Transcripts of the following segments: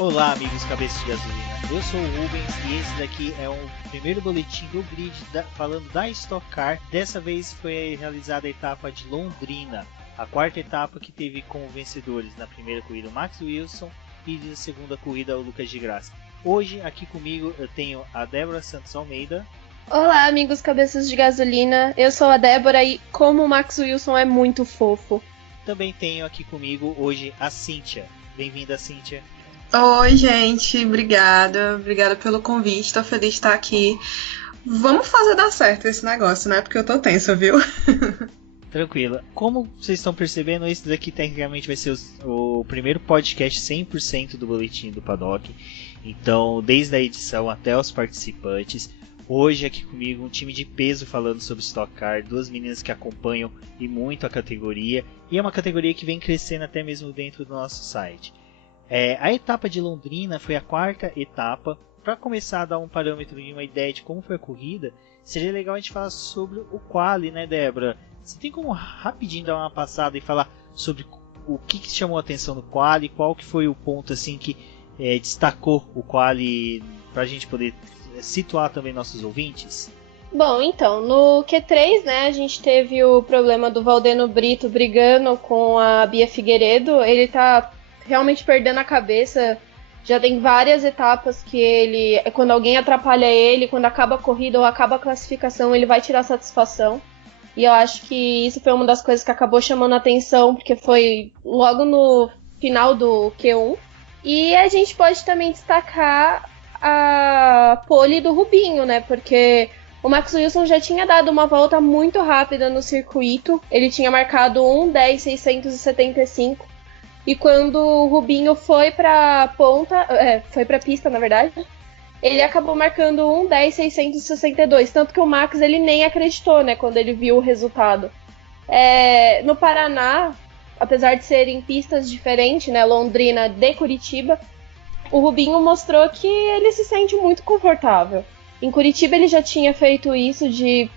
Olá, amigos cabeças de gasolina. Eu sou o Rubens e esse daqui é o primeiro boletim do grid falando da Stock Car. Dessa vez foi realizada a etapa de Londrina, a quarta etapa que teve como vencedores na primeira corrida o Max Wilson e na segunda corrida o Lucas de Graça. Hoje aqui comigo eu tenho a Débora Santos Almeida. Olá, amigos cabeças de gasolina. Eu sou a Débora e como o Max Wilson é muito fofo. Também tenho aqui comigo hoje a Cíntia. Bem-vinda, Cíntia. Oi, gente, obrigada pelo convite, tô feliz de estar aqui. Vamos fazer dar certo esse negócio, né? Porque eu tô tensa, viu? Tranquilo. Como vocês estão percebendo, esse daqui tecnicamente vai ser o primeiro podcast 100% do Boletim do Paddock. Então, desde a edição até os participantes. Hoje aqui comigo um time de peso falando sobre Stock Car, duas meninas que acompanham e muito a categoria. E é uma categoria que vem crescendo até mesmo dentro do nosso site. A etapa de Londrina foi a quarta etapa. Para começar a dar um parâmetro e uma ideia de como foi a corrida, seria legal a gente falar sobre o quali, né, Débora? Você tem como rapidinho dar uma passada e falar sobre o que chamou a atenção no quali, qual que foi o ponto assim que destacou o quali para a gente poder situar também nossos ouvintes? Bom, então, no Q3, né, a gente teve o problema do Valdeno Brito brigando com a Bia Figueiredo. Ele tá realmente perdendo a cabeça. Já tem várias etapas que ele, quando alguém atrapalha ele, quando acaba a corrida ou acaba a classificação, ele vai tirar satisfação. E eu acho que isso foi uma das coisas que acabou chamando a atenção, porque foi logo no final do Q1. E a gente pode também destacar a pole do Rubinho, né? Porque o Max Wilson já tinha dado uma volta muito rápida no circuito. Ele tinha marcado 1:10.675. E quando o Rubinho foi pra ponta, foi pra pista, na verdade, ele acabou marcando 1:10.662. Tanto que o Max ele nem acreditou, né? Quando ele viu o resultado. No Paraná, apesar de serem pistas diferentes, né? Londrina de Curitiba, o Rubinho mostrou que ele se sente muito confortável. Em Curitiba ele já tinha feito isso de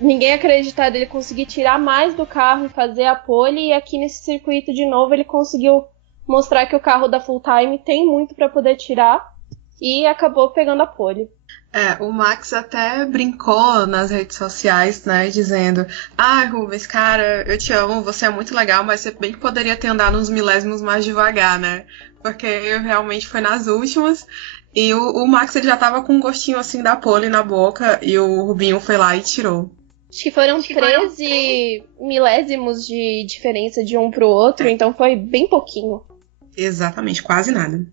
ninguém acreditar dele conseguir tirar mais do carro e fazer a pole, e aqui nesse circuito de novo ele conseguiu mostrar que o carro da Full Time tem muito para poder tirar e acabou pegando a pole. O Max até brincou nas redes sociais, né, dizendo: Rubens, cara, eu te amo, você é muito legal, mas você bem que poderia ter andado uns milésimos mais devagar, né? Porque eu realmente foi nas últimas. E o Max ele já tava com um gostinho assim da pole na boca, e o Rubinho foi lá e tirou. Acho que foram 13 milésimos de diferença de um pro outro, então foi bem pouquinho. Exatamente, quase nada.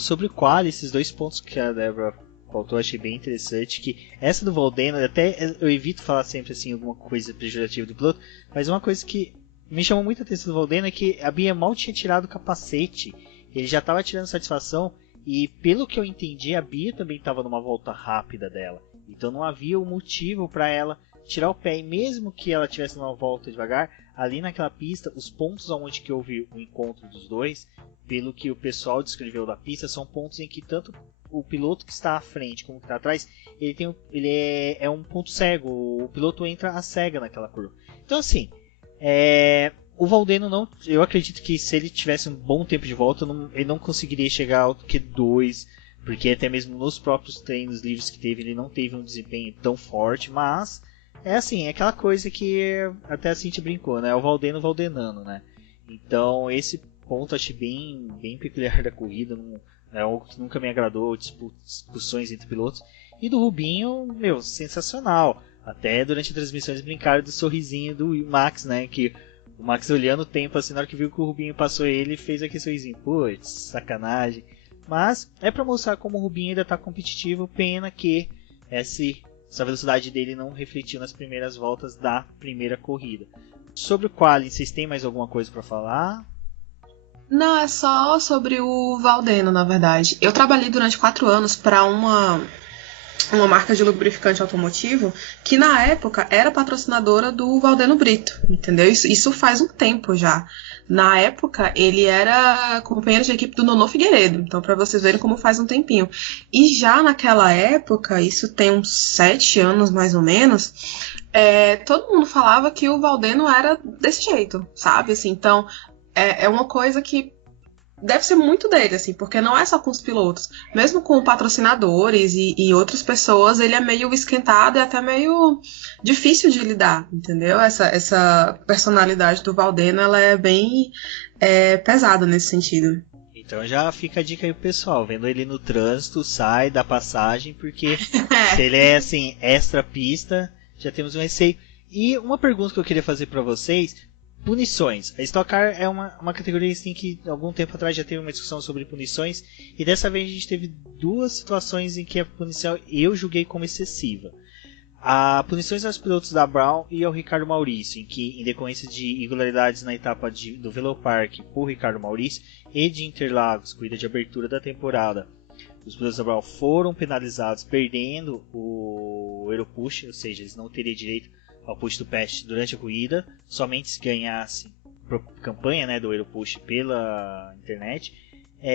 Sobre o quali, esses dois pontos que a Débora faltou, achei bem interessante. Que essa do Valdeno, até eu evito falar sempre assim alguma coisa pejorativa do piloto, mas uma coisa que me chamou muita atenção do Valdeno é que a Bia mal tinha tirado o capacete. Ele já estava tirando satisfação, e pelo que eu entendi, a Bia também estava numa volta rápida dela. Então não havia um motivo para ela tirar o pé. E mesmo que ela tivesse numa volta devagar, ali naquela pista, os pontos onde que houve o encontro dos dois, pelo que o pessoal descreveu da pista, são pontos em que tanto o piloto que está à frente como que está atrás, ele é um ponto cego. O piloto entra a cega naquela curva. Então assim, o Valdeno não, eu acredito que se ele tivesse um bom tempo de volta, ele não conseguiria chegar ao Q2, porque até mesmo nos próprios treinos livres que teve, ele não teve um desempenho tão forte. Mas é assim, é aquela coisa que até a Cintia brincou, né? O Valdeno valdenando, né? Então esse ponto achei bem peculiar da corrida, é algo que nunca me agradou, discussões entre pilotos. E do Rubinho, sensacional. Até durante a transmissão eles brincaram do sorrisinho do Max, né? Que o Max olhando o tempo, assim, na hora que viu que o Rubinho passou ele, fez aquele sorrisinho. Putz, sacanagem. Mas é para mostrar como o Rubinho ainda está competitivo. Pena que essa velocidade dele não refletiu nas primeiras voltas da primeira corrida. Sobre o quali, vocês têm mais alguma coisa para falar? Não, é só sobre o Valdeno, na verdade. Eu trabalhei durante 4 anos para uma marca de lubrificante automotivo que na época era patrocinadora do Valdeno Brito, entendeu? Isso faz um tempo já. Na época ele era companheiro de equipe do Nonô Figueiredo, então para vocês verem como faz um tempinho. E já naquela época, isso tem uns 7 anos mais ou menos, todo mundo falava que o Valdeno era desse jeito, sabe? Assim, então é uma coisa que deve ser muito dele, assim, porque não é só com os pilotos. Mesmo com patrocinadores e outras pessoas, ele é meio esquentado e até meio difícil de lidar, entendeu? Essa personalidade do Valdeno, ela é bem pesada nesse sentido. Então já fica a dica aí pro pessoal, vendo ele no trânsito, sai da passagem, porque se ele é assim, extra pista, já temos um receio. E uma pergunta que eu queria fazer para vocês, punições. A Stock Car é uma categoria assim, que algum tempo atrás já teve uma discussão sobre punições, e dessa vez a gente teve duas situações em que a punição eu julguei como excessiva. A punições aos pilotos da Brown e ao Ricardo Maurício, em que, em decorrência de irregularidades na etapa do Velopark por Ricardo Maurício e de Interlagos, corrida de abertura da temporada, os pilotos da Brown foram penalizados perdendo o Europush, ou seja, eles não teriam direito ao push do patch durante a corrida, somente se ganhasse campanha, né, do Europush pela internet.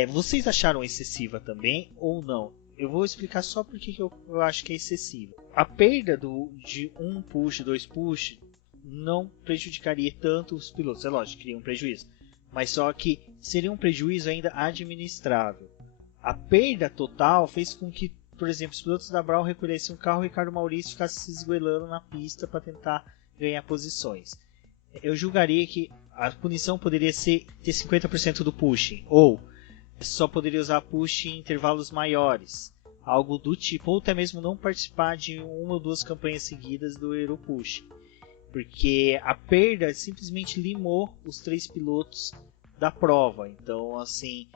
Vocês acharam excessiva também ou não? Eu vou explicar só porque eu acho que é excessiva. A perda de um push, dois push, não prejudicaria tanto os pilotos. É lógico, seria um prejuízo. Mas só que seria um prejuízo ainda administrável. A perda total fez com que, por exemplo, os pilotos da Brown recolhessem um carro e o Ricardo Maurício ficasse se esgoelando na pista para tentar ganhar posições. Eu julgaria que a punição poderia ser ter 50% do pushing, ou só poderia usar push em intervalos maiores, algo do tipo, ou até mesmo não participar de uma ou duas campanhas seguidas do Europush, porque a perda simplesmente limou os 3 pilotos da prova. Então, assim,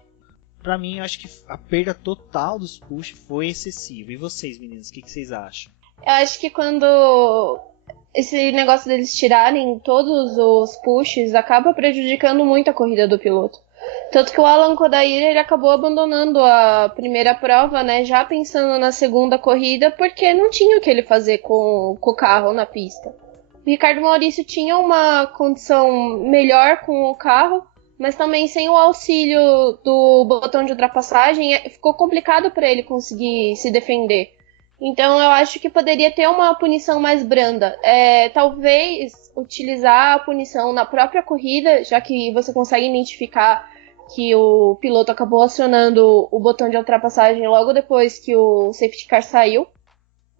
pra mim, eu acho que a perda total dos push foi excessiva. E vocês, meninos, o que vocês acham? Eu acho que quando esse negócio deles tirarem todos os pushes acaba prejudicando muito a corrida do piloto. Tanto que o Alan Kodair, ele acabou abandonando a primeira prova, né, já pensando na segunda corrida, porque não tinha o que ele fazer com o carro na pista. O Ricardo Maurício tinha uma condição melhor com o carro, mas também sem o auxílio do botão de ultrapassagem, ficou complicado para ele conseguir se defender. Então eu acho que poderia ter uma punição mais branda. Talvez utilizar a punição na própria corrida, já que você consegue identificar que o piloto acabou acionando o botão de ultrapassagem logo depois que o safety car saiu.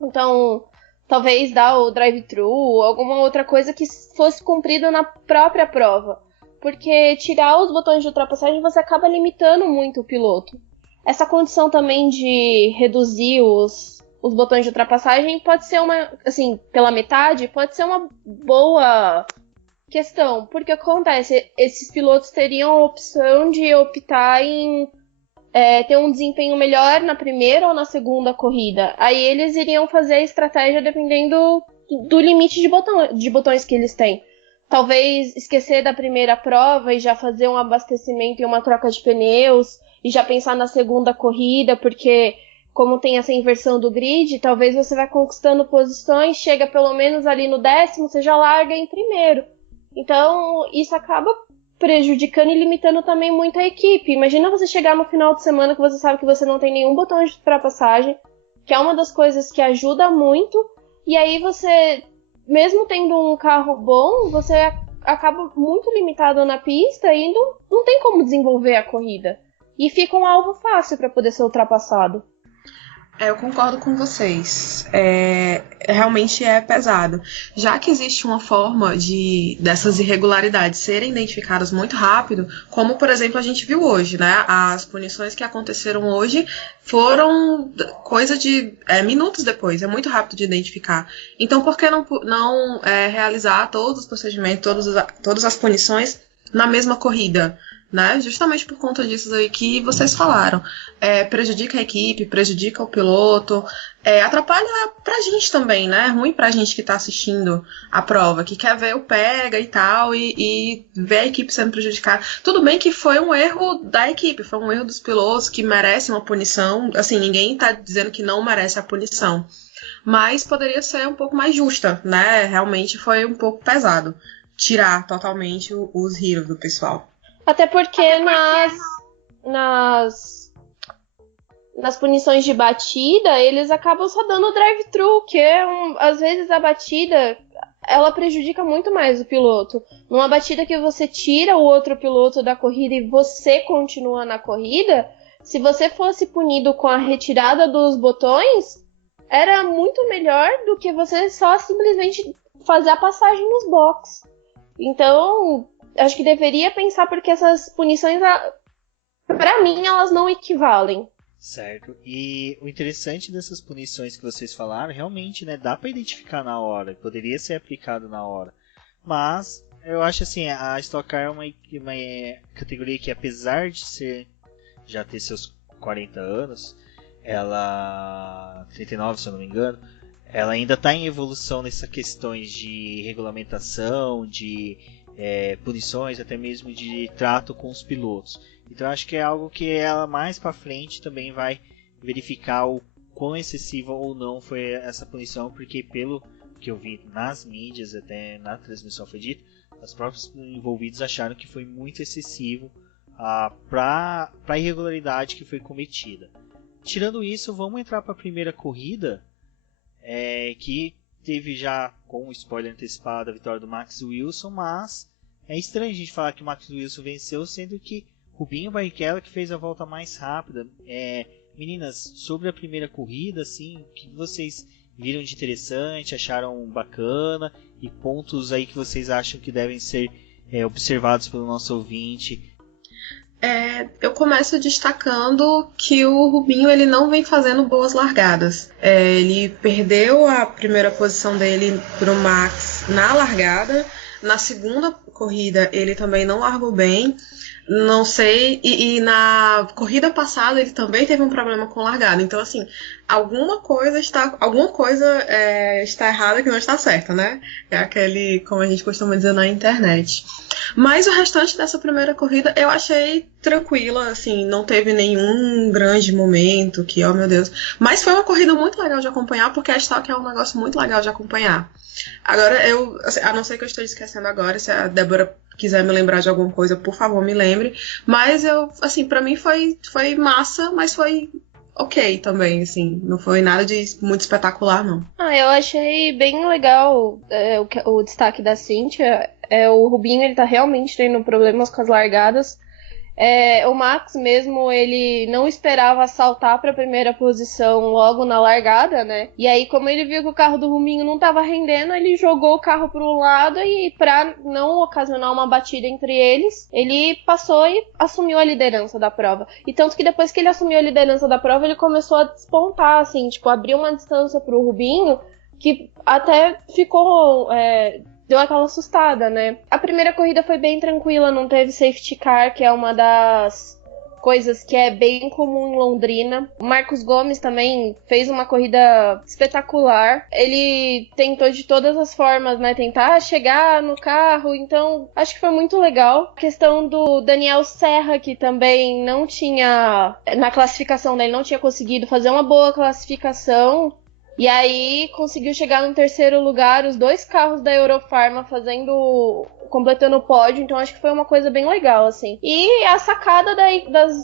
Então, talvez dar o drive-thru, alguma outra coisa que fosse cumprida na própria prova. Porque tirar os botões de ultrapassagem você acaba limitando muito o piloto. Essa condição também de reduzir os botões de ultrapassagem pode ser assim, pela metade, pode ser uma boa questão. Porque acontece, esses pilotos teriam a opção de optar em ter um desempenho melhor na primeira ou na segunda corrida. Aí eles iriam fazer a estratégia dependendo do limite de botões que eles têm. Talvez esquecer da primeira prova e já fazer um abastecimento e uma troca de pneus e já pensar na segunda corrida, porque como tem essa inversão do grid, talvez você vai conquistando posições, chega pelo menos ali no 10º, você já larga em primeiro. Então isso acaba prejudicando e limitando também muito a equipe. Imagina você chegar no final de semana que você sabe que você não tem nenhum botão de ultrapassagem, que é uma das coisas que ajuda muito, e aí você, mesmo tendo um carro bom, você acaba muito limitado na pista e não tem como desenvolver a corrida. E fica um alvo fácil para poder ser ultrapassado. Eu concordo com vocês. Realmente é pesado. Já que existe uma forma dessas irregularidades serem identificadas muito rápido, como, por exemplo, a gente viu hoje, né? As punições que aconteceram hoje foram coisa de minutos depois. É muito rápido de identificar. Então, por que não realizar todos os procedimentos, todas as punições na mesma corrida? Né? Justamente por conta disso aí que vocês falaram. Prejudica a equipe, prejudica o piloto, atrapalha pra gente também, né? É ruim pra gente que tá assistindo a prova, que quer ver o pega e tal, e ver a equipe sendo prejudicada. Tudo bem que foi um erro da equipe, foi um erro dos pilotos que merece uma punição. Assim, ninguém tá dizendo que não merece a punição. Mas poderia ser um pouco mais justa, né? Realmente foi um pouco pesado tirar totalmente os heroes do pessoal. Até porque nas punições de batida, eles acabam só dando drive-thru, que às vezes a batida ela prejudica muito mais o piloto. Numa batida que você tira o outro piloto da corrida e você continua na corrida, se você fosse punido com a retirada dos botões, era muito melhor do que você só simplesmente fazer a passagem nos boxes. Então, acho que deveria pensar, porque essas punições, pra mim, elas não equivalem. Certo. E o interessante dessas punições que vocês falaram, realmente, né, dá para identificar na hora, poderia ser aplicado na hora. Mas eu acho assim, a Stock Car é uma categoria que, apesar de já ter seus 40 anos, ela 39, se eu não me engano, ela ainda está em evolução nessas questões de regulamentação, de punições, até mesmo de trato com os pilotos. Então acho que é algo que ela mais para frente também vai verificar o quão excessiva ou não foi essa punição, porque pelo que eu vi nas mídias, até na transmissão foi dito, os próprios envolvidos acharam que foi muito excessivo para a irregularidade que foi cometida. Tirando isso, vamos entrar para a primeira corrida, que teve já, com o spoiler antecipado, a vitória do Max Wilson, mas é estranho a gente falar que o Max Wilson venceu, sendo que Rubinho Barrichello que fez a volta mais rápida. Meninas, sobre a primeira corrida, assim, o que vocês viram de interessante, acharam bacana, e pontos aí que vocês acham que devem ser observados pelo nosso ouvinte? Eu começo destacando que o Rubinho ele não vem fazendo boas largadas. Ele perdeu a primeira posição dele para o Max na largada. Na segunda corrida ele também não largou bem. Não sei, e na corrida passada ele também teve um problema com largada. Então, assim, alguma coisa está errada que não está certa, né? É aquele, como a gente costuma dizer na internet. Mas o restante dessa primeira corrida eu achei tranquila, assim, não teve nenhum grande momento que, oh meu Deus. Mas foi uma corrida muito legal de acompanhar, porque a Stock é um negócio muito legal de acompanhar. Agora, a não ser que eu esteja esquecendo agora, se a Débora quiser me lembrar de alguma coisa, por favor, me lembre. Mas pra mim foi massa, mas foi ok também, assim. Não foi nada de muito espetacular, não. Eu achei bem legal o destaque da Cíntia. O Rubinho, ele tá realmente tendo problemas com as largadas. O Max mesmo, ele não esperava saltar para a primeira posição logo na largada, né? E aí, como ele viu que o carro do Rubinho não estava rendendo, ele jogou o carro para um lado e, para não ocasionar uma batida entre eles, ele passou e assumiu a liderança da prova. E tanto que depois que ele assumiu a liderança da prova, ele começou a despontar, assim, tipo, abriu uma distância pro Rubinho que até ficou... deu aquela assustada, né? A primeira corrida foi bem tranquila, não teve safety car, que é uma das coisas que é bem comum em Londrina. O Marcos Gomes também fez uma corrida espetacular. Ele tentou de todas as formas, né, tentar chegar no carro, então acho que foi muito legal. A questão do Daniel Serra, que também não tinha, na classificação dele, não tinha conseguido fazer uma boa classificação. E aí conseguiu chegar no terceiro lugar, os dois carros da Eurofarma completando o pódio, então acho que foi uma coisa bem legal, assim. E a sacada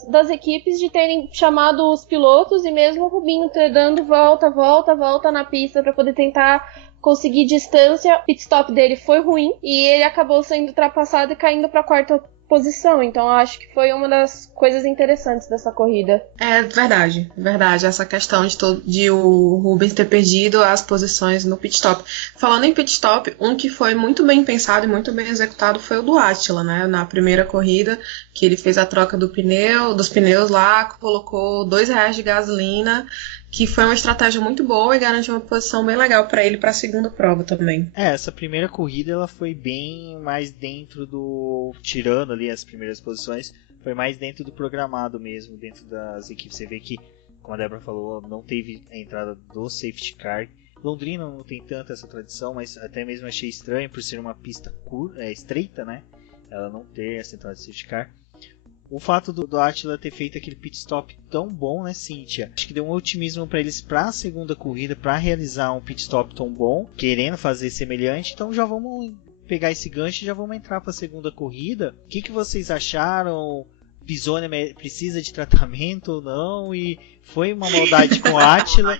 das equipes de terem chamado os pilotos e mesmo o Rubinho dando volta na pista para poder tentar conseguir distância. O pit stop dele foi ruim e ele acabou sendo ultrapassado e caindo para a quarta posição, então eu acho que foi uma das coisas interessantes dessa corrida. Verdade, essa questão de o Rubens ter perdido as posições no pit stop. Falando em pit stop, um que foi muito bem pensado e muito bem executado foi o do Átila, né? Na primeira corrida, que ele fez a troca dos pneus lá, colocou R$2 de gasolina, que foi uma estratégia muito boa e garantiu uma posição bem legal para ele para a segunda prova também. Essa primeira corrida ela foi bem mais dentro tirando ali as primeiras posições, foi mais dentro do programado mesmo, dentro das equipes. Você vê que, como a Débora falou, não teve a entrada do safety car. Londrina não tem tanta essa tradição, mas até mesmo achei estranho por ser uma pista estreita, né? Ela não ter essa entrada de safety car. O fato do Átila ter feito aquele pit stop tão bom, né, Cíntia? Acho que deu um otimismo para eles para a segunda corrida, para realizar um pit stop tão bom, querendo fazer semelhante. Então já vamos pegar esse gancho e já vamos entrar para a segunda corrida. O que vocês acharam? Pisoni precisa de tratamento ou não? E foi uma maldade com o Átila?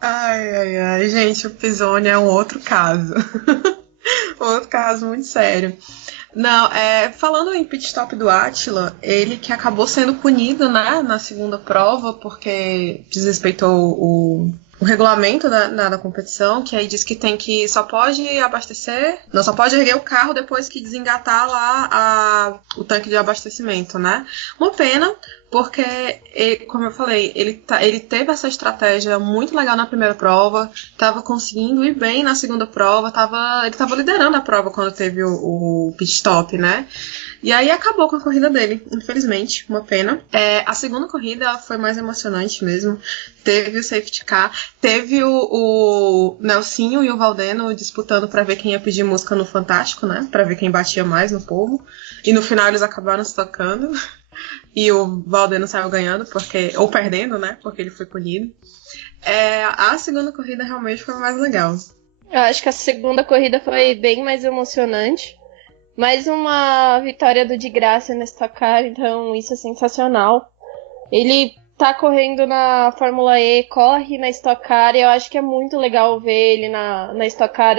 Ai, gente, o Pisoni é um outro caso. Outro caso muito sério. Não, falando em pit stop do Átila, ele que acabou sendo punido, né, na segunda prova, porque desrespeitou o regulamento da competição, que aí diz que só pode abastecer, não, só pode erguer o carro depois que desengatar lá o tanque de abastecimento, né? Uma pena, porque, como eu falei, ele teve essa estratégia muito legal na primeira prova, estava conseguindo ir bem na segunda prova, ele estava liderando a prova quando teve o pit stop, né? E aí acabou com a corrida dele, infelizmente, uma pena. A segunda corrida foi mais emocionante mesmo. Teve o safety car, teve o Nelsinho e o Valdeno disputando para ver quem ia pedir música no Fantástico, né? Para ver quem batia mais no povo. E no final eles acabaram se tocando. E o Valdeno saiu ganhando, ou perdendo, né? Porque ele foi punido. A segunda corrida realmente foi mais legal. Eu acho que a segunda corrida foi bem mais emocionante. Mais uma vitória do De Graça na Stock Car, então isso é sensacional. Ele tá correndo na Fórmula E, corre na Stock Car, e eu acho que é muito legal ver ele na Stock Car,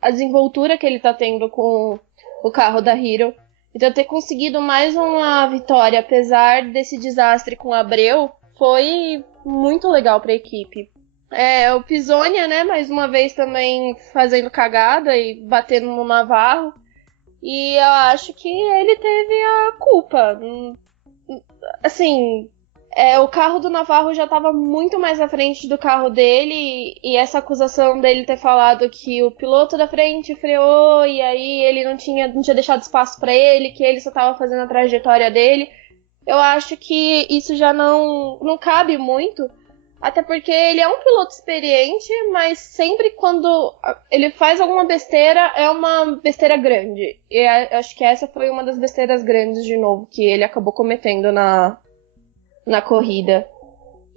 a desenvoltura que ele tá tendo com o carro da Hero. Então ter conseguido mais uma vitória, apesar desse desastre com o Abreu, foi muito legal pra equipe. O Pisonia, né, mais uma vez também fazendo cagada e batendo no Navarro. E eu acho que ele teve a culpa. Assim, o carro do Navarro já estava muito mais à frente do carro dele. E essa acusação dele ter falado que o piloto da frente freou e aí ele não tinha deixado espaço para ele, que ele só estava fazendo a trajetória dele. Eu acho que isso já não cabe muito. Até porque ele é um piloto experiente, mas sempre quando ele faz alguma besteira, é uma besteira grande. E acho que essa foi uma das besteiras grandes, de novo, que ele acabou cometendo na corrida.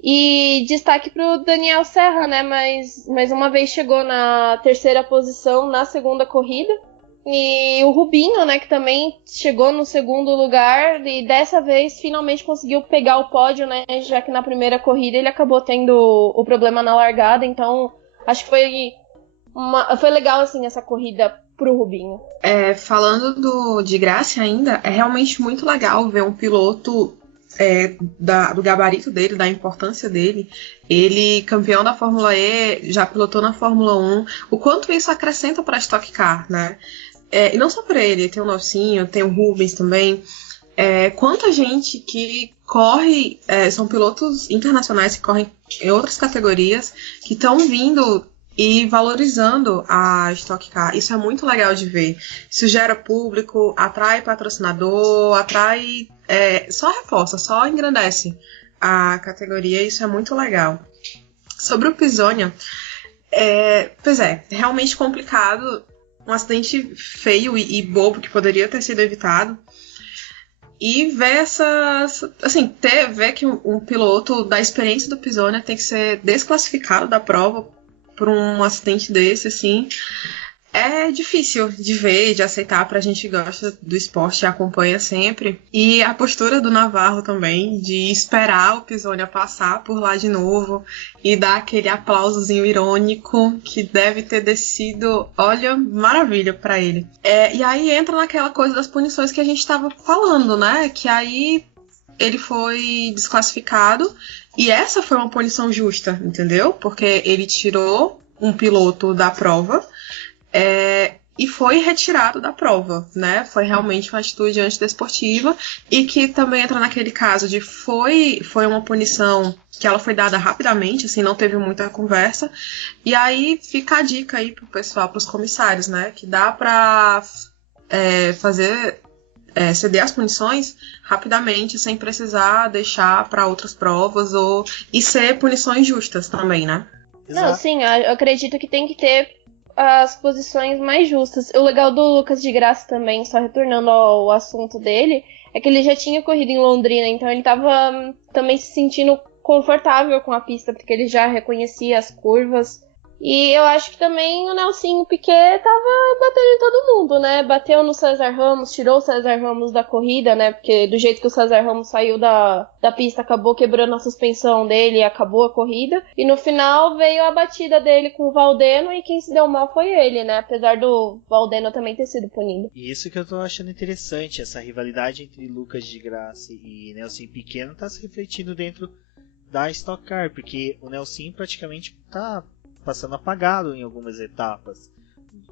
E destaque pro Daniel Serra, né? Mas mais uma vez chegou na terceira posição na segunda corrida. E o Rubinho, né, que também chegou no segundo lugar e dessa vez finalmente conseguiu pegar o pódio, né, já que na primeira corrida ele acabou tendo o problema na largada, então acho que foi legal, assim, essa corrida pro Rubinho. Falando de Graça ainda, é realmente muito legal ver um piloto do gabarito dele, da importância dele, ele campeão da Fórmula E, já pilotou na Fórmula 1, o quanto isso acrescenta para a Stock Car, né? E não só para ele, tem o Nelsinho, tem o Rubens também. Quanta gente que corre, são pilotos internacionais que correm em outras categorias, que estão vindo e valorizando a Stock Car. Isso é muito legal de ver. Isso gera público, atrai patrocinador, só reforça, só engrandece a categoria. Isso é muito legal. Sobre o Pisonia, realmente complicado. Um acidente feio e bobo que poderia ter sido evitado. E ver ver que um piloto da experiência do Pisonia tem que ser desclassificado da prova por um acidente desse, assim, é difícil de ver, de aceitar pra gente que gosta do esporte e acompanha sempre. E a postura do Navarro também, de esperar o Pisonia passar por lá de novo e dar aquele aplausozinho irônico que deve ter descido, olha, maravilha pra ele. E aí entra naquela coisa das punições que a gente tava falando, né? Que aí ele foi desclassificado e essa foi uma punição justa, entendeu? Porque ele tirou um piloto da prova e foi retirado da prova, né? Foi realmente uma atitude antidesportiva e que também entra naquele caso de foi uma punição que ela foi dada rapidamente, assim, não teve muita conversa. E aí fica a dica aí pro pessoal, pros comissários, né? Que dá pra ceder as punições rapidamente, sem precisar deixar para outras provas e ser punições justas também, né? Exato. Não, sim, eu acredito que tem que ter as posições mais justas. O legal do Lucas de Graça também, só retornando ao assunto dele, é que ele já tinha corrido em Londrina, então ele estava também se sentindo confortável com a pista, porque ele já reconhecia as curvas. E eu acho que também o Nelsinho Piquet tava batendo em todo mundo, né? Bateu no César Ramos, tirou o César Ramos da corrida, né? Porque do jeito que o César Ramos saiu da pista, acabou quebrando a suspensão dele e acabou a corrida. E no final veio a batida dele com o Valdeno e quem se deu mal foi ele, né? Apesar do Valdeno também ter sido punido. E isso que eu tô achando interessante, essa rivalidade entre Lucas de Grassi e Nelson Piquet não tá se refletindo dentro da Stock Car, porque o Nelson praticamente tá passando apagado em algumas etapas.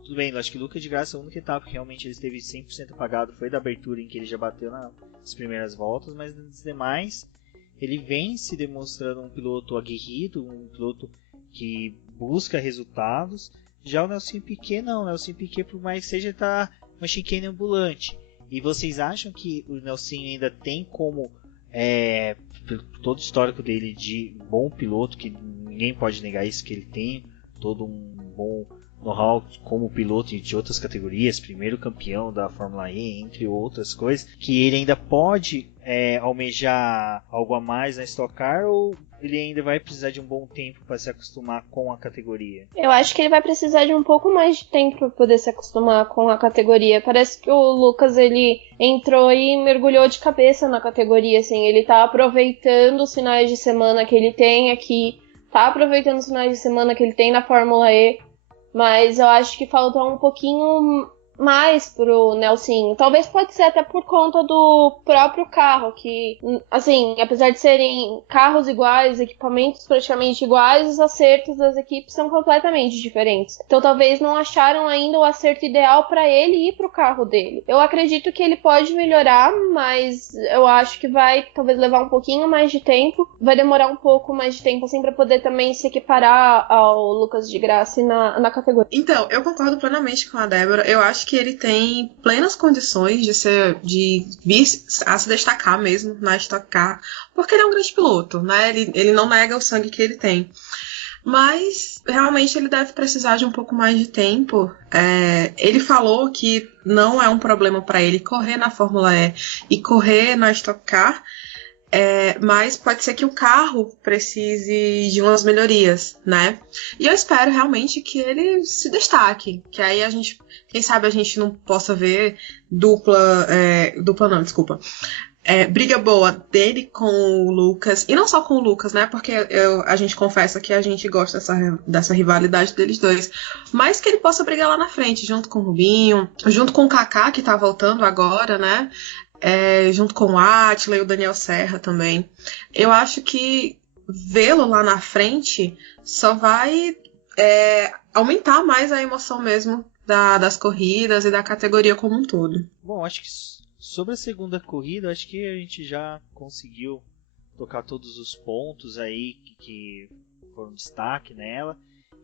Tudo bem, eu acho que o Lucas de Grassi, a única etapa que realmente ele esteve 100% apagado foi da abertura, em que ele já bateu nas primeiras voltas, mas nas demais ele vem se demonstrando um piloto aguerrido, um piloto que busca resultados. Já o Nelson Piquet não, o Nelson Piquet, por mais que seja, tá uma chicane ambulante. E vocês acham que o Nelson ainda tem como, pelo todo o histórico dele de bom piloto, que ninguém pode negar isso, que ele tem todo um bom know-how como piloto de outras categorias, primeiro campeão da Fórmula E, entre outras coisas, que ele ainda pode almejar algo a mais na Stock Car, ou ele ainda vai precisar de um bom tempo para se acostumar com a categoria? Eu acho que ele vai precisar de um pouco mais de tempo para poder se acostumar com a categoria. Parece que o Lucas, ele entrou e mergulhou de cabeça na categoria, assim. Ele tá aproveitando os finais de semana que ele tem aqui, tá aproveitando os finais de semana que ele tem na Fórmula E, mas eu acho que falta um pouquinho mais pro Nelsinho. Talvez pode ser até por conta do próprio carro, que, assim, apesar de serem carros iguais, equipamentos praticamente iguais, os acertos das equipes são completamente diferentes. Então talvez não acharam ainda o acerto ideal para ele ir pro carro dele. Eu acredito que ele pode melhorar, mas eu acho que vai talvez levar um pouquinho mais de tempo. Vai demorar um pouco mais de tempo, assim, para poder também se equiparar ao Lucas de Grassi na categoria. Então, eu concordo plenamente com a Débora. Eu acho que ele tem plenas condições de vir a se destacar mesmo na Stock Car, porque ele é um grande piloto, né? Ele não nega o sangue que ele tem. Mas realmente ele deve precisar de um pouco mais de tempo. Ele falou que não é um problema para ele correr na Fórmula E e correr na Stock Car. Mas pode ser que o carro precise de umas melhorias, né? E eu espero realmente que ele se destaque, que aí a gente, quem sabe a gente não possa ver briga boa dele com o Lucas, e não só com o Lucas, né? Porque a gente confessa que a gente gosta dessa rivalidade deles dois, mas que ele possa brigar lá na frente, junto com o Rubinho, junto com o Kaká, que tá voltando agora, né? Junto com o Átila e o Daniel Serra também. Eu acho que vê-lo lá na frente só vai aumentar mais a emoção mesmo das corridas e da categoria como um todo. Bom, acho que sobre a segunda corrida, acho que a gente já conseguiu tocar todos os pontos aí que foram destaque nela.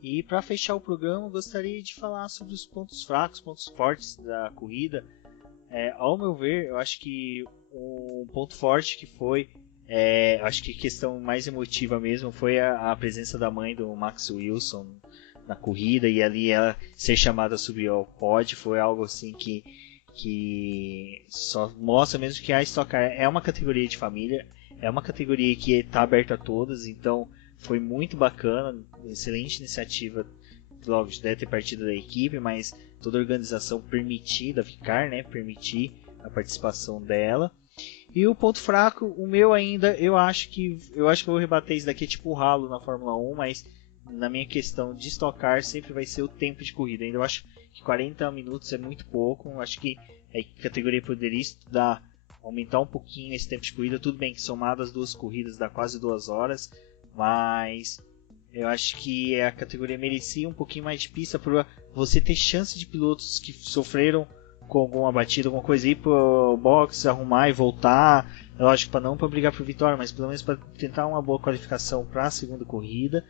E para fechar o programa, eu gostaria de falar sobre os pontos fracos, pontos fortes da corrida. Ao meu ver, eu acho que um ponto forte que foi, acho que a questão mais emotiva mesmo, foi a presença da mãe do Max Wilson na corrida, e ali ela ser chamada a subir ao pódio foi algo assim que só mostra mesmo que a Stock Car é uma categoria de família, é uma categoria que está aberta a todas, então foi muito bacana, excelente iniciativa, logo deve ter partido da equipe, mas toda a organização permitir a participação dela. E o ponto fraco, o meu ainda, eu acho que eu vou rebater isso daqui, tipo o ralo na Fórmula 1, mas na minha questão de Stock Car sempre vai ser o tempo de corrida. Ainda eu acho que 40 minutos é muito pouco, eu acho que a categoria poderia estudar, aumentar um pouquinho esse tempo de corrida. Tudo bem que somado as duas corridas dá quase 2 horas, mas eu acho que a categoria merecia um pouquinho mais de pista para você ter chance de pilotos que sofreram com alguma batida, alguma coisa, ir pro box, arrumar e voltar. Lógico, para brigar por vitória, mas pelo menos para tentar uma boa qualificação para a segunda corrida.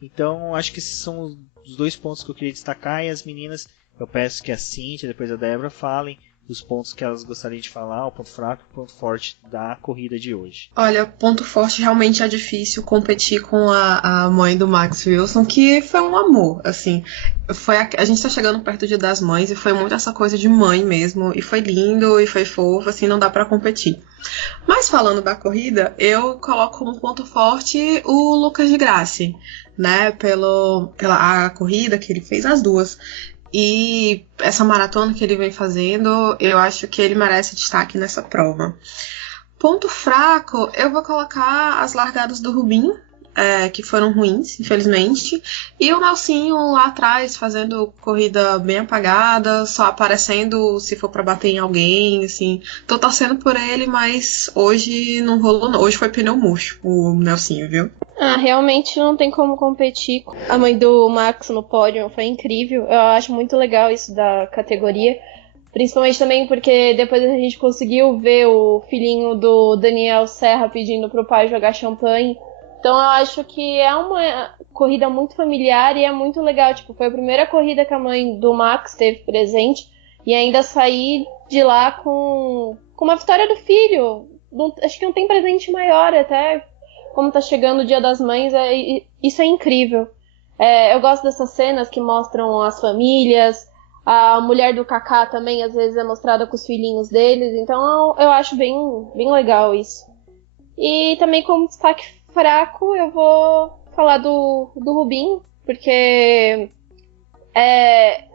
Então, acho que esses são os 2 pontos que eu queria destacar. E as meninas, eu peço que a Cíntia e depois a Débora falem os pontos que elas gostariam de falar, o ponto fraco e o ponto forte da corrida de hoje. Olha, ponto forte, realmente é difícil competir com a mãe do Max Wilson, que foi um amor, assim. A gente tá chegando perto do Dia das Mães e foi muito essa coisa de mãe mesmo, e foi lindo e foi fofo, assim, não dá pra competir. Mas falando da corrida, eu coloco como ponto forte o Lucas de Grassi, né, pela a corrida que ele fez, as duas. E essa maratona que ele vem fazendo, eu acho que ele merece destaque nessa prova. Ponto fraco, eu vou colocar as largadas do Rubinho, que foram ruins, infelizmente. E o Nelsinho lá atrás, fazendo corrida bem apagada, só aparecendo se for pra bater em alguém, assim. Tô torcendo por ele, mas hoje não rolou não. Hoje foi pneu murcho, o Nelsinho, viu? Realmente não tem como competir. A mãe do Max no pódio foi incrível. Eu acho muito legal isso da categoria. Principalmente também porque depois a gente conseguiu ver o filhinho do Daniel Serra pedindo pro pai jogar champanhe. Então eu acho que é uma corrida muito familiar e é muito legal. Tipo, foi a primeira corrida que a mãe do Max teve presente. E ainda sair de lá com uma vitória do filho. Acho que não tem presente maior, até como tá chegando o Dia das Mães. Isso é incrível. Eu gosto dessas cenas que mostram as famílias. A mulher do Kaká também, às vezes, é mostrada com os filhinhos deles. Então, eu acho bem, bem legal isso. E também, como destaque fraco, eu vou falar do Rubinho. Porque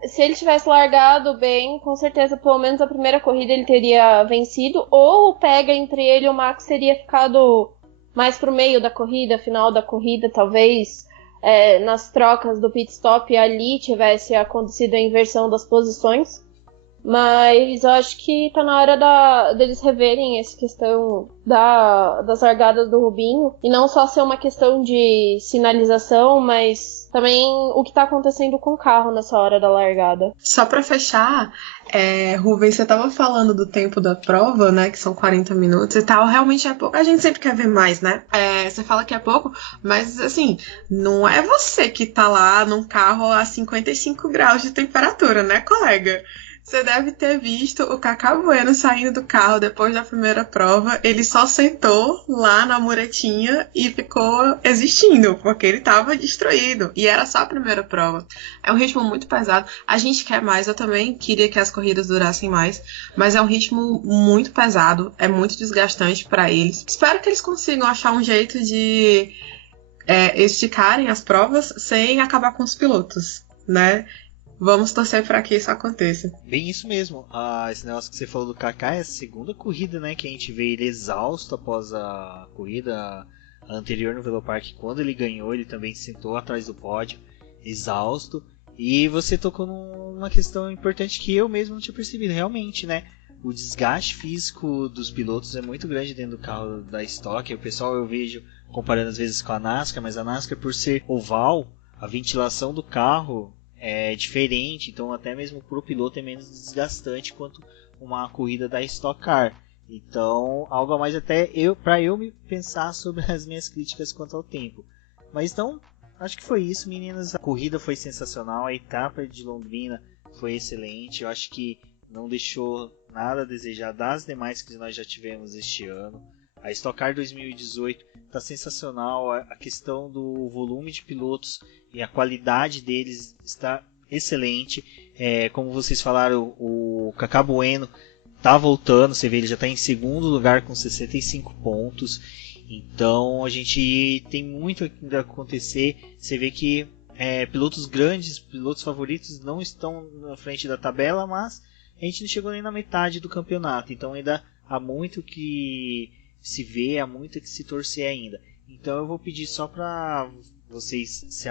se ele tivesse largado bem, com certeza, pelo menos a primeira corrida ele teria vencido. Ou o pega entre ele e o Max teria ficado mais pro meio da corrida, final da corrida, talvez. Nas trocas do pit stop ali tivesse acontecido a inversão das posições, mas eu acho que tá na hora deles reverem essa questão das largadas do Rubinho, e não só ser uma questão de sinalização, mas também o que tá acontecendo com o carro nessa hora da largada. Só pra fechar, Rubens, você tava falando do tempo da prova, né, que são 40 minutos e tal, realmente é pouco, a gente sempre quer ver mais, né? Você fala que é pouco, mas assim, não é você que tá lá num carro a 55 graus de temperatura, né, colega? Você deve ter visto o Kaká Bueno saindo do carro depois da primeira prova. Ele só sentou lá na muretinha e ficou existindo, porque ele estava destruído. E era só a primeira prova. É um ritmo muito pesado. A gente quer mais, eu também queria que as corridas durassem mais, mas é um ritmo muito pesado, é muito desgastante para eles. Espero que eles consigam achar um jeito de esticarem as provas sem acabar com os pilotos, né? Vamos torcer para que isso aconteça. Bem isso mesmo. Esse negócio que você falou do Kaká é a segunda corrida, né, que a gente vê ele exausto após a corrida anterior no Velopark. Quando ele ganhou, ele também sentou atrás do pódio, exausto. E você tocou numa questão importante que eu mesmo não tinha percebido. Realmente, né, o desgaste físico dos pilotos é muito grande dentro do carro da Stock. O pessoal eu vejo comparando às vezes com a NASCAR, mas a NASCAR, por ser oval, a ventilação do carro é diferente, então até mesmo para o piloto é menos desgastante quanto uma corrida da Stock Car. Então, algo a mais até para eu me pensar sobre as minhas críticas quanto ao tempo. Mas então, acho que foi isso, meninas. A corrida foi sensacional, a etapa de Londrina foi excelente. Eu acho que não deixou nada a desejar das demais que nós já tivemos este ano. A Stock Car 2018 está sensacional, a questão do volume de pilotos e a qualidade deles está excelente. Como vocês falaram, o Kaká Bueno está voltando, você vê, ele já está em segundo lugar com 65 pontos. Então a gente tem muito ainda a acontecer. Você vê que pilotos grandes, pilotos favoritos não estão na frente da tabela, mas a gente não chegou nem na metade do campeonato. Então ainda há muito que se vê, há muito que se torcer ainda. Então eu vou pedir só para vocês se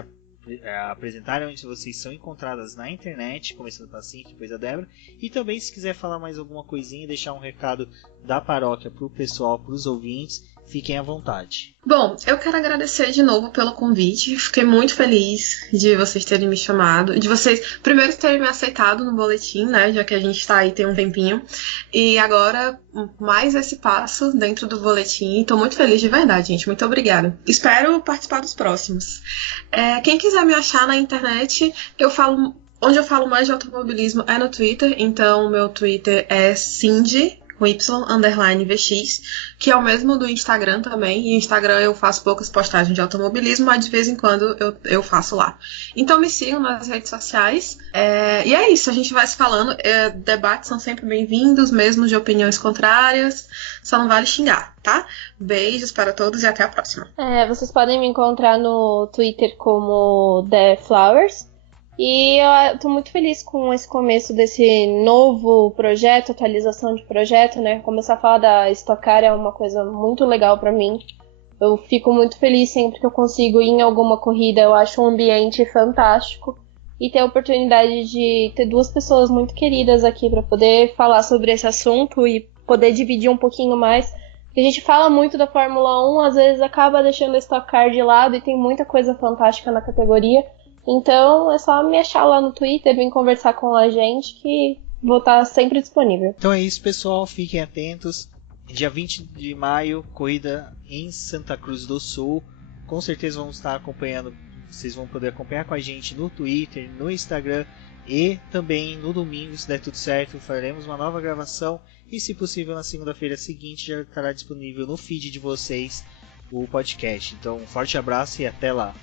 apresentarem onde vocês são encontradas na internet, começando pela Cintia, depois a Débora, e também se quiser falar mais alguma coisinha, deixar um recado da paróquia para o pessoal, para os ouvintes, fiquem à vontade. Bom, eu quero agradecer de novo pelo convite. Fiquei muito feliz de vocês terem me chamado, de vocês primeiro terem me aceitado no boletim, né, já que a gente está aí tem um tempinho, e agora mais esse passo dentro do boletim. Estou muito feliz de verdade, gente. Muito obrigada. Espero participar dos próximos. Quem quiser me achar na internet, eu falo Onde eu falo mais de automobilismo é no Twitter, então o meu Twitter é Cindy, com Y_VX, que é o mesmo do Instagram também. E no Instagram eu faço poucas postagens de automobilismo, mas de vez em quando eu faço lá. Então me sigam nas redes sociais. E é isso, a gente vai se falando. Debates são sempre bem-vindos, mesmo de opiniões contrárias. Só não vale xingar, tá? Beijos para todos e até a próxima. Vocês podem me encontrar no Twitter como The Flowers. E eu tô muito feliz com esse começo desse novo projeto, atualização de projeto, né? Começar a falar da Stock Car é uma coisa muito legal pra mim. Eu fico muito feliz sempre que eu consigo ir em alguma corrida. Eu acho um ambiente fantástico. E ter a oportunidade de ter duas pessoas muito queridas aqui pra poder falar sobre esse assunto e poder dividir um pouquinho mais. A gente fala muito da Fórmula 1, às vezes acaba deixando a Stock Car de lado e tem muita coisa fantástica na categoria. Então é só me achar lá no Twitter, vir conversar com a gente que vou estar sempre disponível. Então é isso, pessoal, fiquem atentos. Dia 20 de maio, corrida em Santa Cruz do Sul. Com certeza vamos estar acompanhando, vocês vão poder acompanhar com a gente no Twitter, no Instagram e também no domingo, se der tudo certo, faremos uma nova gravação e se possível na segunda-feira seguinte já estará disponível no feed de vocês o podcast. Então um forte abraço e até lá!